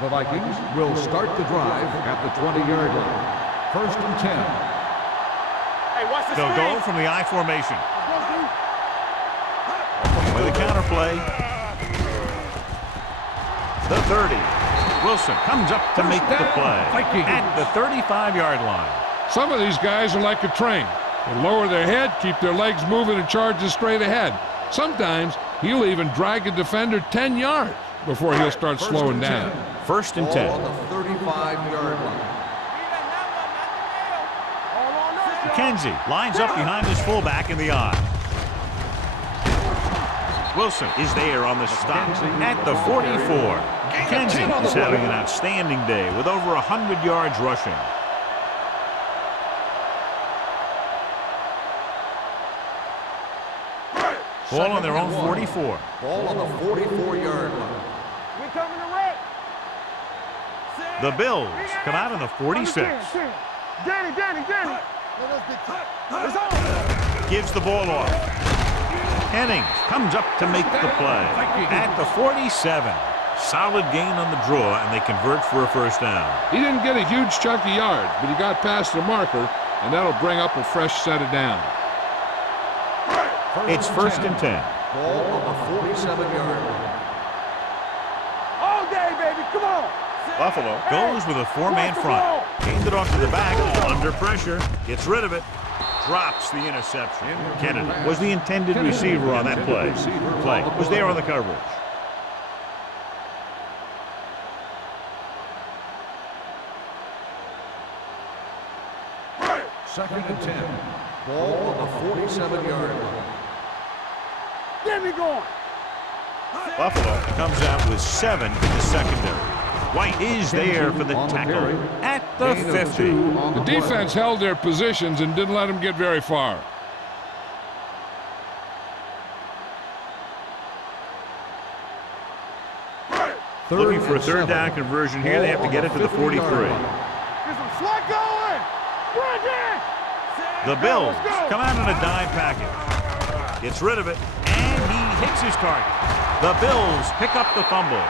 The Vikings will start the drive at the 20-yard line. 1st and 10. Hey, watch the They'll screen. go from the I formation. With a counter play. The 30. Wilson comes up to make the play at the 35-yard line. Some of these guys are like a train. They lower their head, keep their legs moving, and charge straight ahead. Sometimes he'll even drag a defender 10 yards before he'll start slowing down. First and 10. On the 35-yard line. McKenzie lines up behind his fullback in the I. Wilson is there on the stop at the 44. McKenzie is having an outstanding day with over 100 yards rushing. Ball on their own 44. Ball on the 44-yard line. We coming to wreck. The Bills come out on the 46. Danny. Let us get it's on. Gives the ball off. Hennings comes up to make the play at the 47. Solid gain on the draw, and they convert for a first down. He didn't get a huge chunk of yards, but he got past the marker, and that'll bring up a fresh set of downs. It's first and 10. Ball on the 47-yard line. All day, baby. Come on. Buffalo goes with a four-man front. Gained it off to the back, under pressure, gets rid of it, drops the interception. Kennedy was the intended receiver on that play. Play was there on the coverage. Second and 10. Ball on the 47-yard line. Get me going. Buffalo comes out with 7 in the secondary. White is there for the tackle at the 50. The defense held their positions and didn't let them get very far. Looking for a third down conversion here. They have to get it to the 43. Get some slack going. Brandon. The Bills come out on a dime package. Gets rid of it, and he hits his target. The Bills pick up the fumble.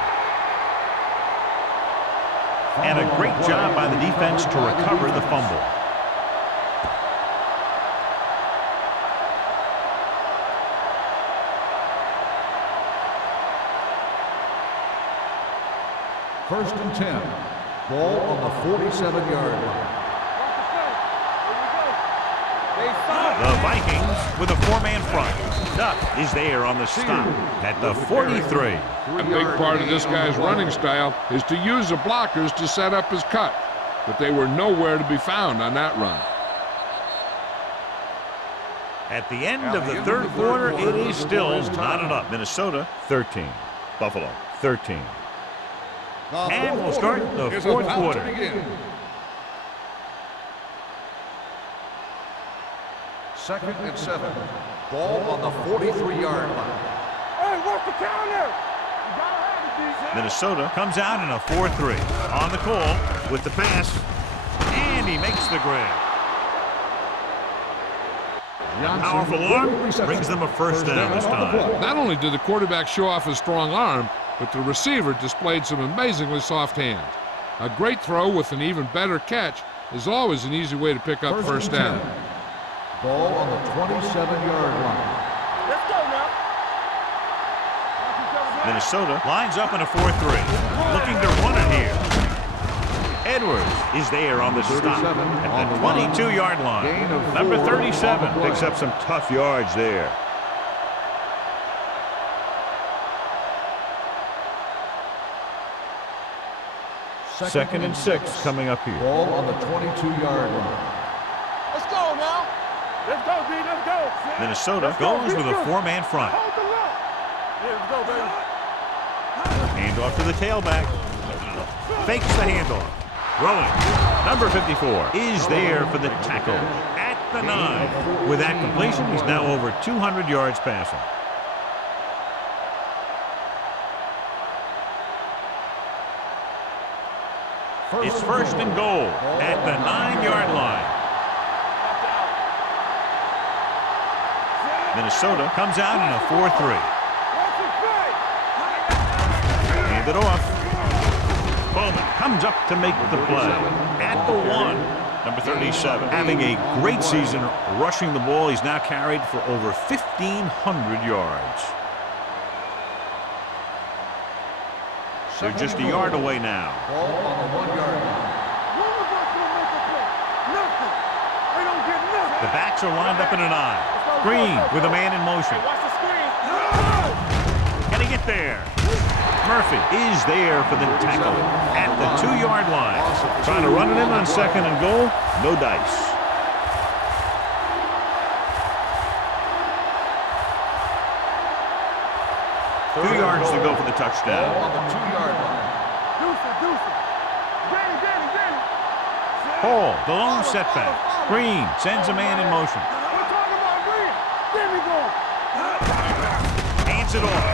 And a great job by the defense to recover the fumble. First and 10. Ball on the 47-yard line. The Vikings with a four-man front. Duck is there on the stop at the 43. A big part of this guy's running style is to use the blockers to set up his cut, but they were nowhere to be found on that run. At the end of the third quarter, it is still not enough. Minnesota 13, Buffalo 13. And we'll start the fourth quarter. Second and 7. Ball on the 43-yard line. Hey, what's the counter? Minnesota comes out in a 4-3. On the call with the pass, and he makes the grab. A powerful arm brings them a first down this time. Not only did the quarterback show off his strong arm, but the receiver displayed some amazingly soft hands. A great throw with an even better catch is always an easy way to pick up first down. Ball on the 27-yard line. Let's go now. Minnesota lines up in a 4-3. Looking to run it here. Edwards is there on the stop at the 22-yard line. Number 37 picks up some tough yards there. Second and 6 coming up here. Ball on the 22-yard line. Let's go now. Let's go, D. Let's go. Minnesota goes with a four-man front. Hold the lock. Yeah, let's go, baby. Handoff to the tailback. Fakes the handoff. Rolling. Number 54 is there for the tackle at the 9. With that completion, he's now over 200 yards passing. It's first and goal at the 9-yard line. Minnesota comes out in a 4-3. Hand it off. Bowman comes up to make the play at the 1. Number 37 having a great season rushing the ball. He's now carried for over 1,500 yards. They're just a yard away now. Ball on the 1-yard line. The backs are lined up in an I. Green with a man in motion. there. Murphy is there for the tackle at the 2-yard line. Trying to run it in on 2nd and goal. No dice. Two yards to go for the touchdown. On the 2-yard line. Deuce it. Granny. Hall, the lone setback. Green sends a man in motion. We're talking about Green. There we go. Hands it off.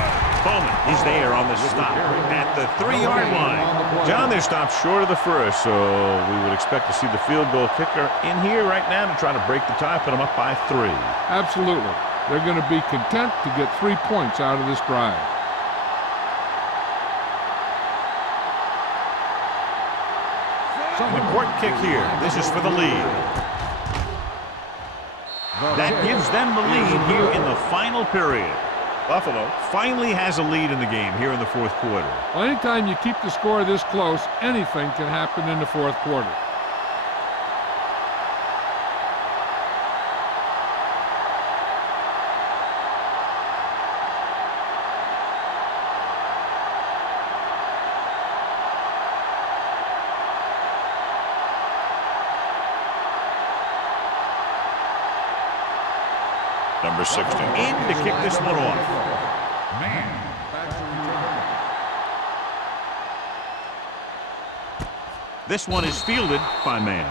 Bowman is there on the stop at the 3-yard line. John, they're stopped short of the first, so we would expect to see the field goal kicker in here right now to try to break the tie, put them up by 3. Absolutely. They're going to be content to get 3 points out of this drive. An important kick here. This is for the lead. That gives them the lead here in the final period. Buffalo finally has a lead in the game here in the 4th quarter. Well, anytime you keep the score this close, anything can happen in the 4th quarter. Number 16 in to kick this one off. This one is fielded by Mann.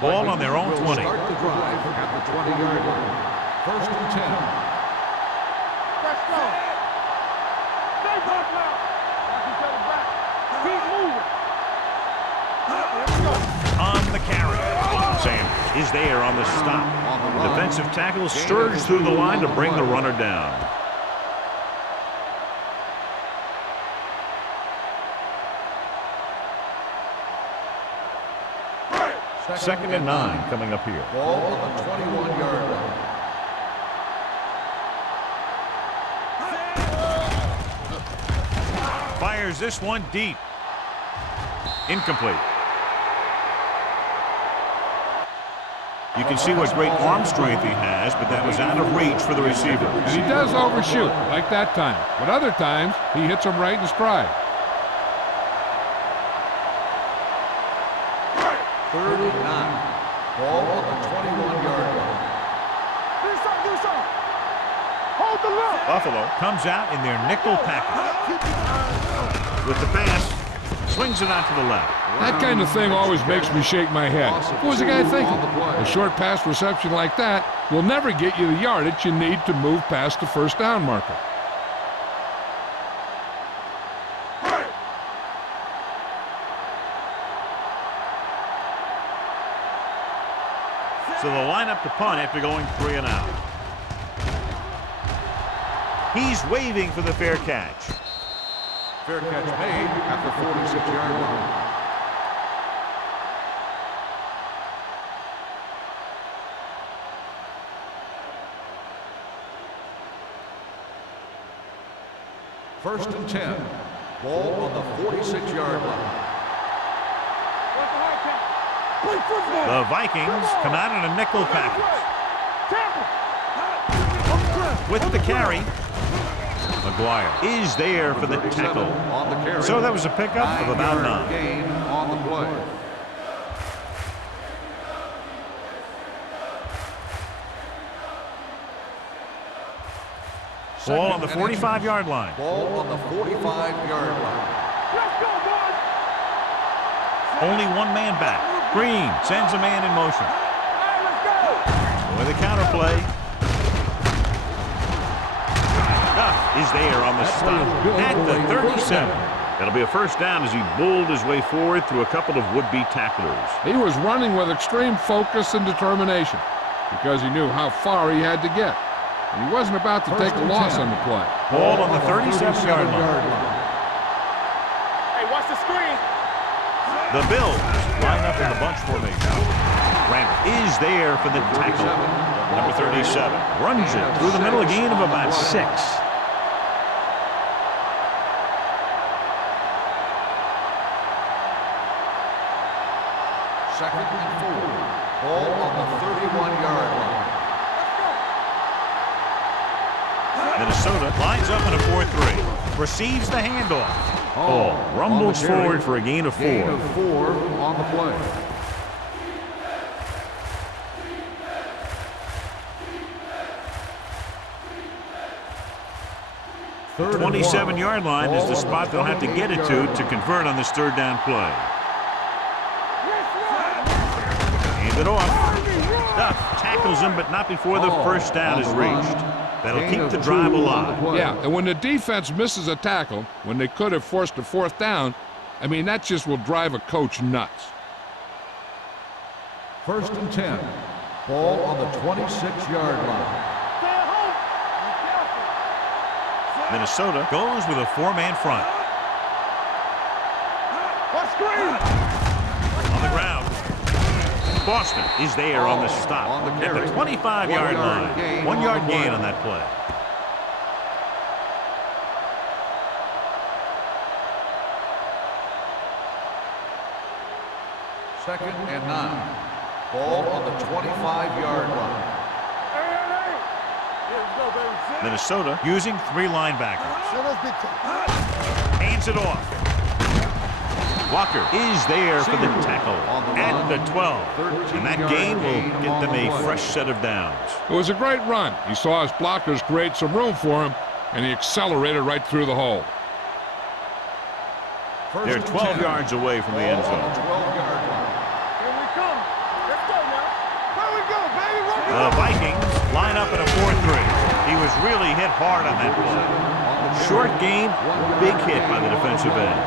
Ball on their own 20. Start the drive at the 20-yard line. 1st and 10. Let's go. Stay back now. Knock each other back. Keep moving. Here we go. On the carry. Sanders is there on the stop. Defensive tackle surged through the line to bring the runner down. Second and 9 coming up here. Ball on the 21-yard line. Fires this one deep. Incomplete. You can see what great arm strength he has, but that was out of reach for the receiver. And he does overshoot, like that time. But other times, he hits him right in stride. 3rd and 9. Ball on the 21-yard line. Do something. Hold the look. Buffalo comes out in their nickel package. With the pass, swings it out to the left. That kind of thing always makes me shake my head. What was the guy thinking? A short pass reception like that will never get you the yardage you need to move past the 1st down marker. So they'll line up to punt after going 3 and out. He's waving for the fair catch. Fair catch made at the 46-yard line. First and 10. Ball on the 46-yard line. What's the high count? Play football. The Vikings come out in a nickel package. Tackle. With the carry, McGuire is there for the tackle. On the carry. So that was a pickup of about 9. Gain on the play. Ball on the 45-yard line. Ball on the 45-yard line. Let's go, boys. Only one man back. Green sends a man in motion. All right, let's go. With a counterplay. Duff is there on the stop at the 37. That'll be a 1st down as he bowled his way forward through a couple of would-be tacklers. He was running with extreme focus and determination because he knew how far he had to get. And he wasn't about to take a loss on the play. Ball on the 37-yard line. Hey, watch the screen. The Bills line up in the bunch formation. Randall is there for the tackle. Number 37 runs it through the middle, a gain of about 6. 2nd and 4. Ball on the 31-yard line. Minnesota lines up in a 4-3. Receives the handoff. Ball rumbles forward for a gain of 4. Gain of 4 on the play. The 27-yard line is the spot they'll have to get it to convert on this third down play. Hand it off. Duff tackles him, but not before the first down is reached. That'll keep the drive alive. Yeah, and when the defense misses a tackle, when they could have forced a 4th down, I mean, that just will drive a coach nuts. 1st and 10. Ball on the 26-yard line. Minnesota goes with a 4-man front. On the ground. Boston is there on the stop at the 25-yard line. 1-yard gain on that play. Second and 9. Ball on the 25-yard line. Minnesota using 3 linebackers. Hands it off. Walker is there for the tackle at the 12. And that gain will get them a fresh set of downs. It was a great run. He saw his blockers create some room for him, and he accelerated right through the hole. They're 12 yards away from the end zone. Here we come. Let's go now. Where we go, baby? The Vikings line up in a 4-3. He was really hit hard on that play. Short gain, big hit by the defensive end.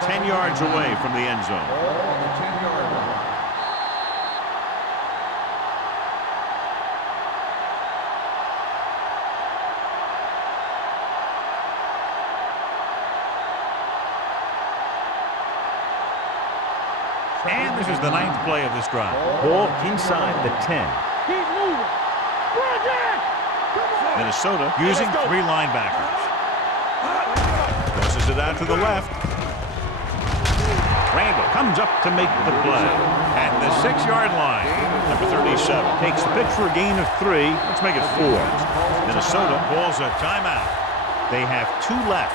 Ten yards away from the end zone. Ball on the 10-yard line. And this is the 9th play of this drive. Ball inside the 10. Keep moving. Bring it. Minnesota using 3 linebackers. Tosses it out to the left. Randall comes up to make the play at the 6-yard line. Number 37 takes the pitch for a gain of 3. Let's make it 4. Minnesota calls a timeout. They have 2 left.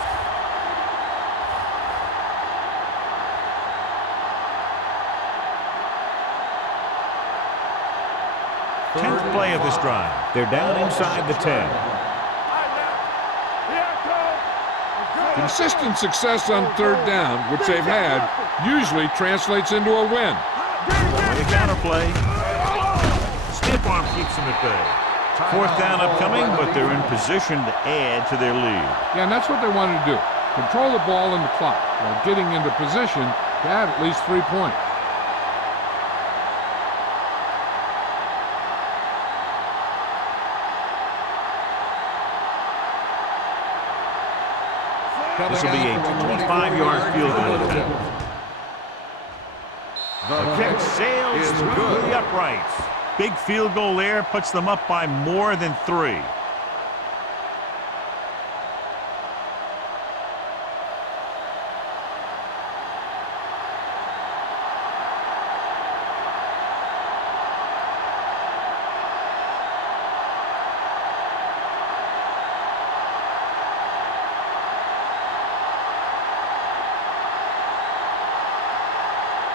10th play of this drive. They're down inside the 10. Consistent success on 3rd down, which they've had, usually translates into a win. With a counterplay. Stiff arm keeps them at bay. 4th down upcoming, but they're in position to add to their lead. Yeah, and that's what they wanted to do. Control the ball and the clock while getting into position to have at least 3 points. This will be a 25-yard field goal attempt. The kick sails through the uprights. Big field goal there puts them up by more than 3.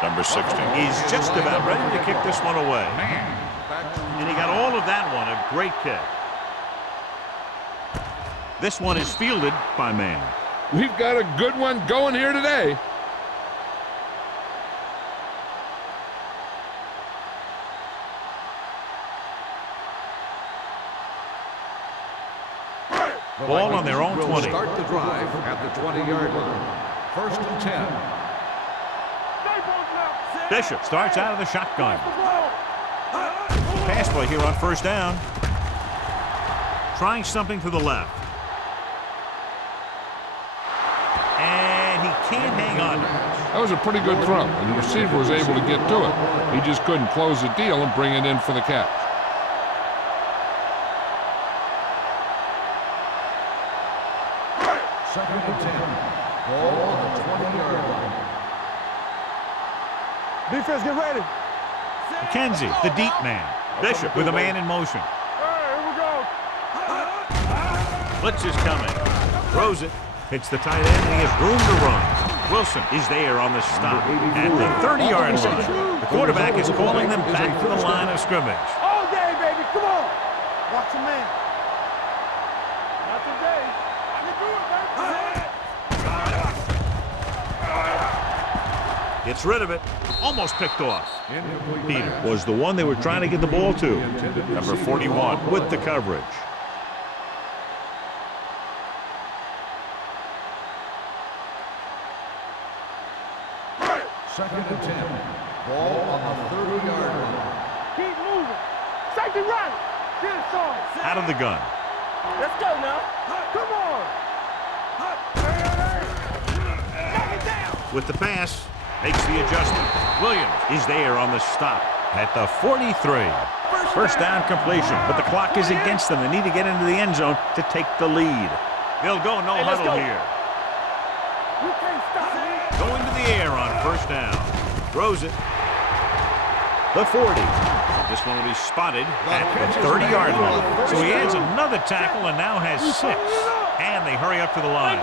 Number 16 is just about ready to kick this one away. And he got all of that one, a great kick. This one is fielded by Mann. We've got a good one going here today. Ball on their own 20. Start the drive at the 20-yard line. 1st and 10. Bishop starts out of the shotgun. Pass play here on 1st down. Trying something to the left. And he can't hang on to it. That was a pretty good throw, and the receiver was able to get to it. He just couldn't close the deal and bring it in for the catch. Defense, get ready. McKenzie, the deep man. Bishop with a man in motion. Here we go. Blitz is coming. Throws it. Hits the tight end, and he has room to run. Wilson is there on the stop at the 30-yard line. The quarterback is calling them back to the line of scrimmage. All day, baby. Come on. Watch your man. Not today. You do it, baby. Gets rid of it. Almost picked off. Peter was the one they were trying to get the ball to. Number 41 with the coverage. Second and 10. Ball on the 30-yard line. Keep moving. Safety right. Get it on. Out of the gun. Let's go now. Come on. Knock it down. With the pass, makes the adjustment. Williams is there on the stop at the 43. First down completion, but the clock is against them. They need to get into the end zone to take the lead. They'll go no huddle here. You can't stop me. Going to the air on first down. Throws it. The 40. This one will be spotted at the 30-yard line. So he adds another tackle and now has 6. And they hurry up to the line.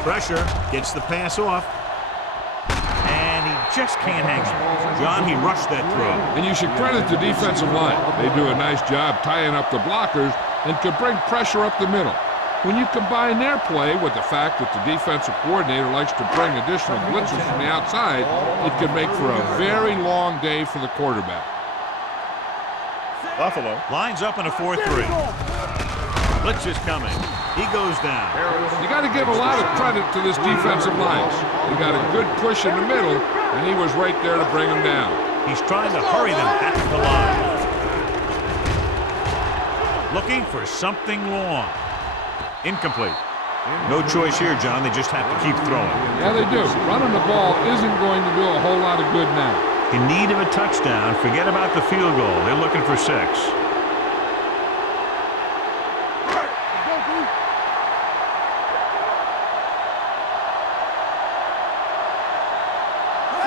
Pressure, gets the pass off, and he just can't hang it. John, he rushed that throw. And you should credit the defensive line. They do a nice job tying up the blockers and can bring pressure up the middle. When you combine their play with the fact that the defensive coordinator likes to bring additional blitzers from the outside, it can make for a very long day for the quarterback. Buffalo lines up in a 4-3. Blitz is coming. He goes down. You got to give a lot of credit to this defensive line. He got a good push in the middle, and he was right there to bring him down. He's trying to hurry them back to the line. Looking for something long. Incomplete. No choice here, John. They just have to keep throwing. Yeah, they do. Running the ball isn't going to do a whole lot of good now. In need of a touchdown, forget about the field goal. They're looking for 6.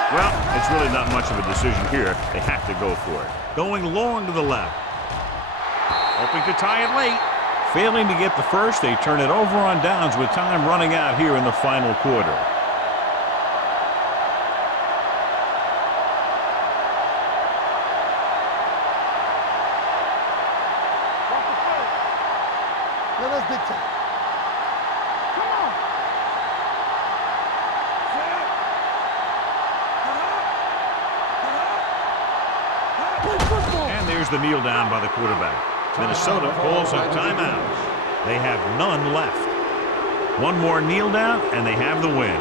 Well, it's really not much of a decision here. They have to go for it. Going long to the left. Hoping to tie it late. Failing to get the first, they turn it over on downs with time running out here in the final quarter. Let us dictate. Come on. And there's the kneel down by the quarterback. Minnesota calls up timeouts. They have none left. One more kneel down, and they have the win.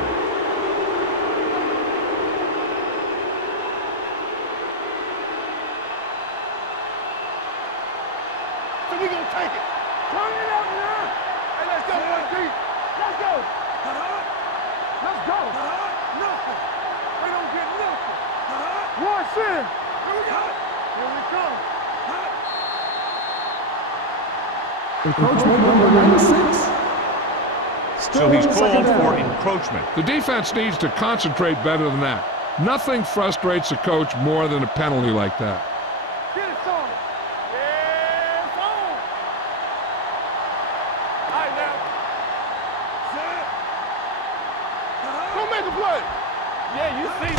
So we're going to take it. Turn it up now. Hey, let's go, boy, G. Let's go. Let's go. Nothing. They don't get nothing. Rush in. Here we go. Here we come. Encroachment number 96. So he's called for encroachment. The defense needs to concentrate better than that. Nothing frustrates a coach more than a penalty like that. Get it, son. Yeah, it's on. All right, now. Go make a play. Yeah, you see.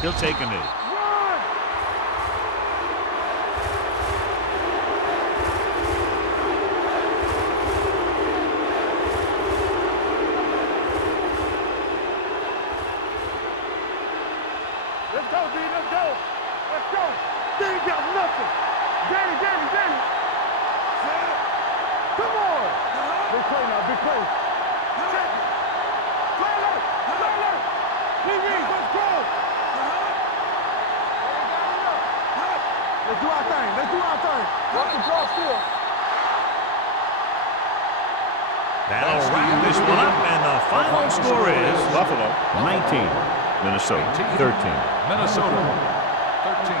He'll take a knee. Run. Let's go, D. Let's go. Let's go. They ain't got nothing. Danny. Come on. Big play now. Big play. Check it. Play alert. PV, let's go. Let's do our thing. Watch the draw still. That'll wrap this one up, and the final score is Buffalo 19, Minnesota 13. Minnesota 13.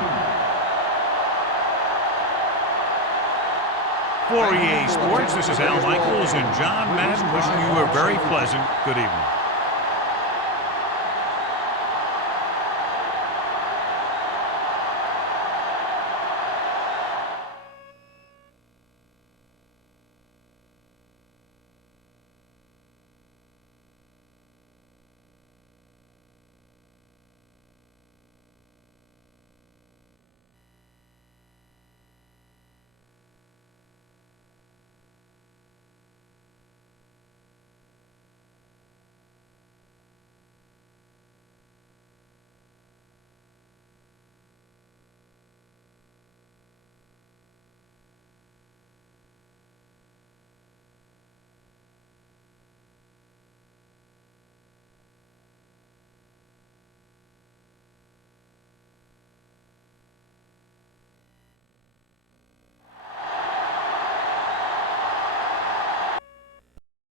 For EA Sports, this is Al Michaels and John Madden wishing you a very pleasant good evening.